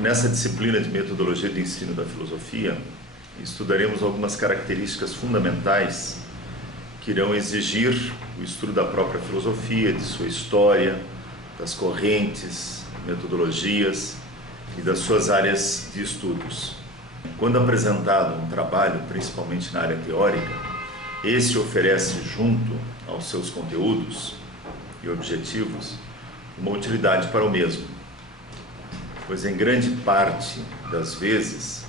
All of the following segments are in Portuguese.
Nessa disciplina de metodologia de ensino da filosofia, estudaremos algumas características fundamentais que irão exigir o estudo da própria filosofia, de sua história, das correntes, metodologias e das suas áreas de estudos. Quando apresentado um trabalho, principalmente na área teórica, esse oferece, junto aos seus conteúdos e objetivos, uma utilidade para o mesmo, pois em grande parte das vezes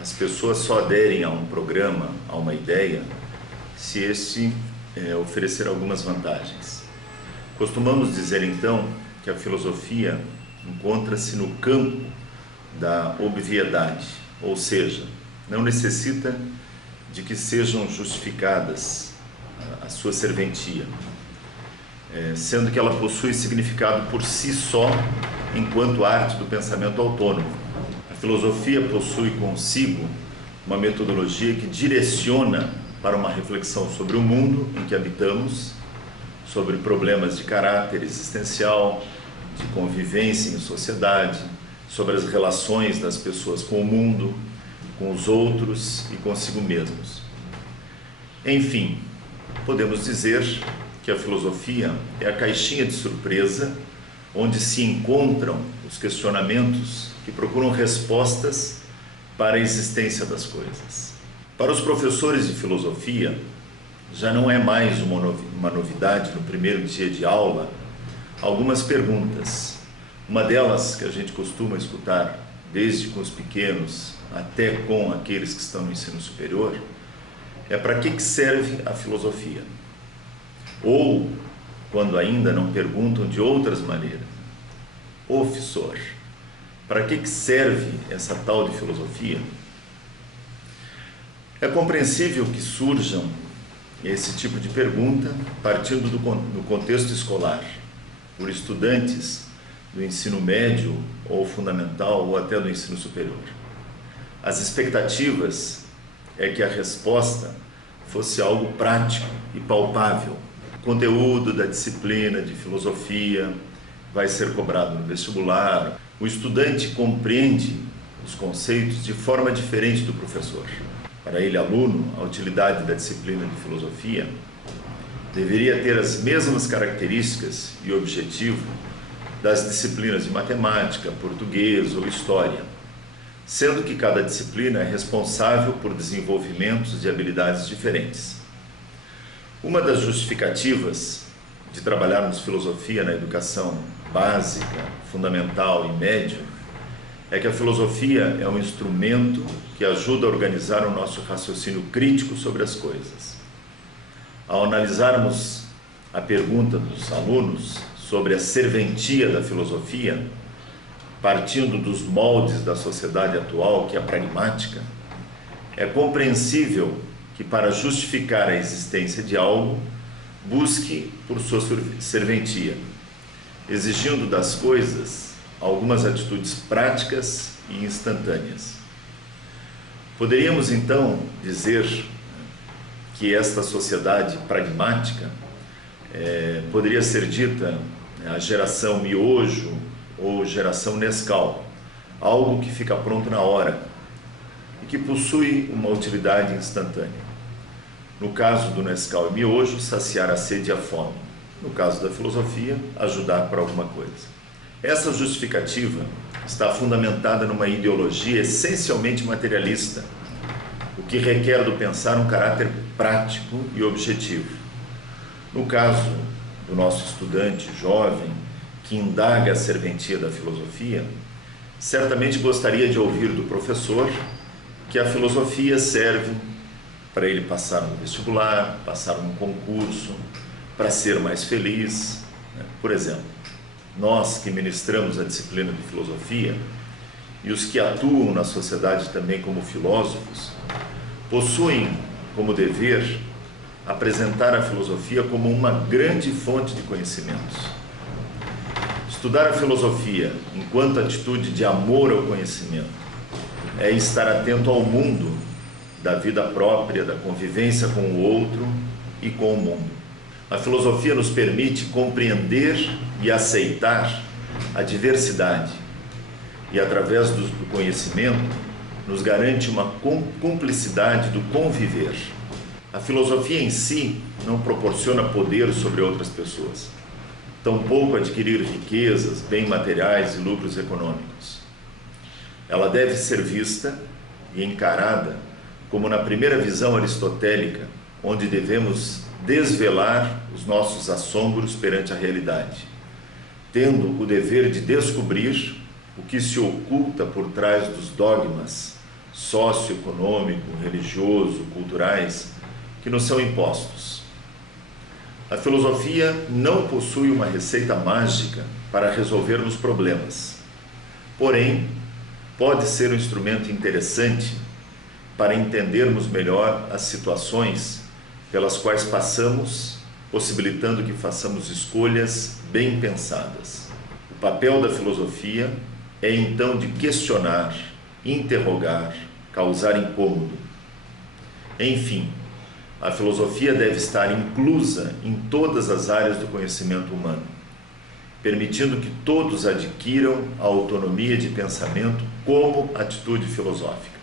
as pessoas só aderem a um programa, a uma ideia, se este oferecer algumas vantagens. Costumamos dizer então que a filosofia encontra-se no campo da obviedade, ou seja, não necessita de que sejam justificadas a sua serventia, sendo que ela possui significado por si só enquanto arte do pensamento autônomo. A filosofia possui consigo uma metodologia que direciona para uma reflexão sobre o mundo em que habitamos, sobre problemas de caráter existencial, de convivência em sociedade, sobre as relações das pessoas com o mundo, com os outros e consigo mesmos. Enfim, podemos dizer que a filosofia é a caixinha de surpresa onde se encontram os questionamentos que procuram respostas para a existência das coisas. Para os professores de filosofia, já não é mais uma novidade no primeiro dia de aula algumas perguntas. Uma delas que a gente costuma escutar desde com os pequenos até com aqueles que estão no ensino superior é: para que serve a filosofia? Ou, quando ainda não perguntam de outras maneiras: ô professor, para que serve essa tal de filosofia? É compreensível que surjam esse tipo de pergunta partindo do contexto escolar, por estudantes do ensino médio ou fundamental ou até do ensino superior. As expectativas é que a resposta fosse algo prático e palpável. O conteúdo da disciplina de filosofia vai ser cobrado no vestibular. O estudante compreende os conceitos de forma diferente do professor. Para ele, aluno, a utilidade da disciplina de filosofia deveria ter as mesmas características e objetivo das disciplinas de matemática, português ou história, sendo que cada disciplina é responsável por desenvolvimentos de habilidades diferentes. Uma das justificativas de trabalharmos filosofia na educação básica, fundamental e médio é que a filosofia é um instrumento que ajuda a organizar o nosso raciocínio crítico sobre as coisas. Ao analisarmos a pergunta dos alunos sobre a serventia da filosofia, partindo dos moldes da sociedade atual, que é a pragmática, é compreensível que, para justificar a existência de algo, busque por sua serventia, exigindo das coisas algumas atitudes práticas e instantâneas. Poderíamos, então, dizer que esta sociedade pragmática poderia ser dita a geração miojo ou geração Nescau, algo que fica pronto na hora e que possui uma utilidade instantânea. No caso do Nescau e miojo, saciar a sede e a fome. No caso da filosofia, ajudar para alguma coisa. Essa justificativa está fundamentada numa ideologia essencialmente materialista, o que requer do pensar um caráter prático e objetivo. No caso do nosso estudante jovem que indaga a serventia da filosofia, certamente gostaria de ouvir do professor que a filosofia serve para ele passar no vestibular, passar num concurso, para ser mais feliz, né? Por exemplo, nós que ministramos a disciplina de filosofia e os que atuam na sociedade também como filósofos, possuem como dever apresentar a filosofia como uma grande fonte de conhecimentos. Estudar a filosofia enquanto atitude de amor ao conhecimento é estar atento ao mundo, da vida própria, da convivência com o outro e com o mundo. A filosofia nos permite compreender e aceitar a diversidade e, através do conhecimento, nos garante uma cumplicidade do conviver. A filosofia em si não proporciona poder sobre outras pessoas, tampouco adquirir riquezas, bens materiais e lucros econômicos. Ela deve ser vista e encarada como na primeira visão aristotélica, onde devemos desvelar os nossos assombros perante a realidade, tendo o dever de descobrir o que se oculta por trás dos dogmas socioeconômico, religioso, culturais que nos são impostos. A filosofia não possui uma receita mágica para resolvermos problemas, porém, pode ser um instrumento interessante para entendermos melhor as situações pelas quais passamos, possibilitando que façamos escolhas bem pensadas. O papel da filosofia é então de questionar, interrogar, causar incômodo. Enfim, a filosofia deve estar inclusa em todas as áreas do conhecimento humano, permitindo que todos adquiram a autonomia de pensamento como atitude filosófica.